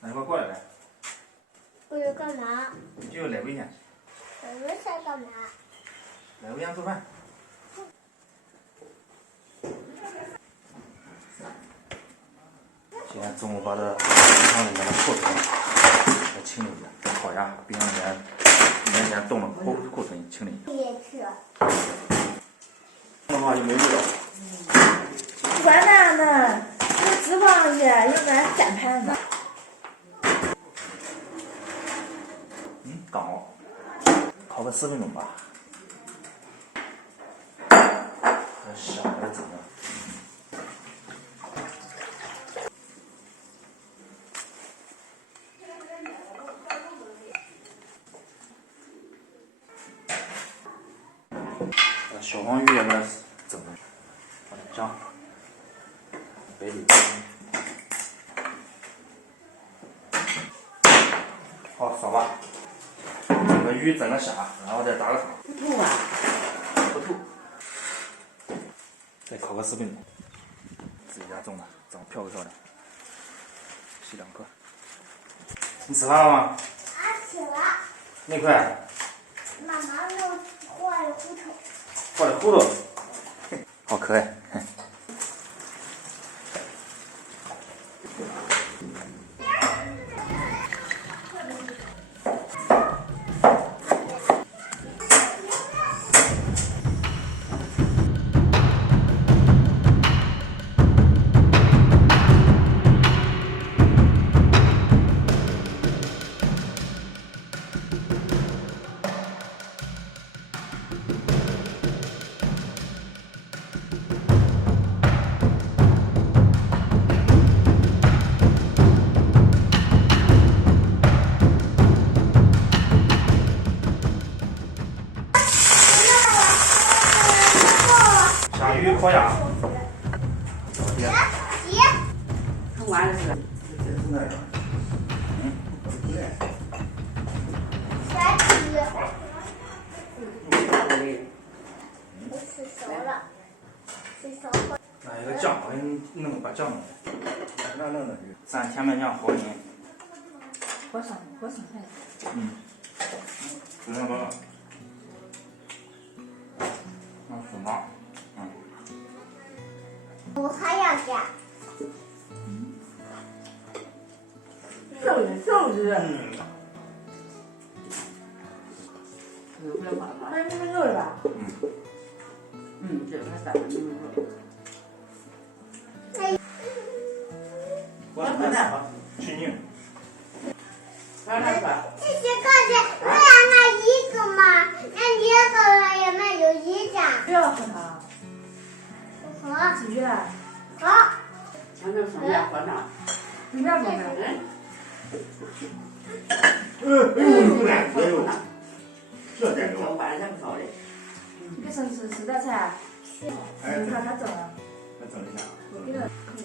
那你快过来呗。我要干嘛？你就来危险。我在干嘛？来危险做饭。今天中午把这冰箱里面的库存再清理一下，烤鸭冰箱里面1年前冻的库存清理一下。也吃。这样的话就没味道。不管那样的，有脂肪去，有点粘盘子。刚好，烤个4分钟吧。这香的怎么？小黄鱼也把它整了，放点酱，白酒。好，扫吧。整个鱼整个虾，然后再打个汤。不吐啊？不吐。再烤个4分钟。自己家种的，长得漂不漂亮？洗2颗。你吃饭了吗？吃了。那块。妈妈弄坏了胡头。坏了胡头。好可爱。虾鱼烤鸭。姐。很晚的是。啥鱼？我吃熟了，吃熟了。来一个酱，我给你弄把酱弄。弄鱼，蘸甜面酱好饮。火上菜。就这么多。粉汤。我还要加。瘦鱼。那你们肉是吧？这个啥？你们肉。我来去拧。这些个子不让它一个嘛，那你个也没有一家。不要喝汤。不喝。继续来。好。你不要喝汤。这点多。你给吃点菜。你看他整了。再整一下。我给他可以。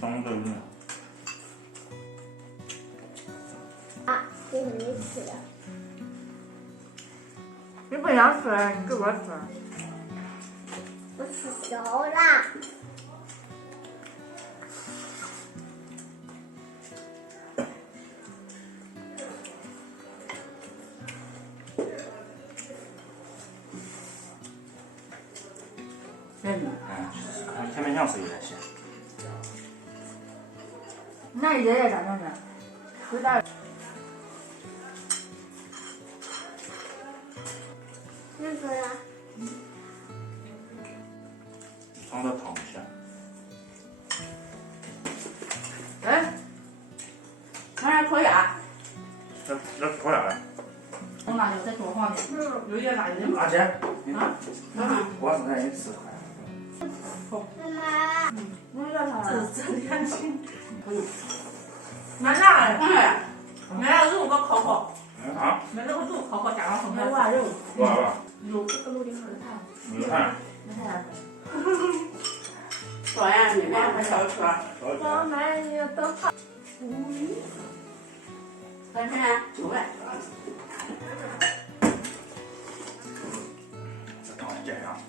当这个。这是没吃的。你不想吃，你给我吃。我吃熟了。甜面酱是有点咸。那爷爷咋弄的？回家。那个呀。尝点汤咸。哎，拿点烤鸭。这烤鸭嘞？红辣椒再多放点，有点辣椒。拿钱。我是让你吃。妈妈。我要它。这两斤。买辣的，买了肉给烤烤。啊？买那个肉烤烤，加上红菜。腊肉。哇。肉这个肉的很烫。你看。你看。说呀，妹妹还小车。老妹，你都好。反正走呗。这汤是这样。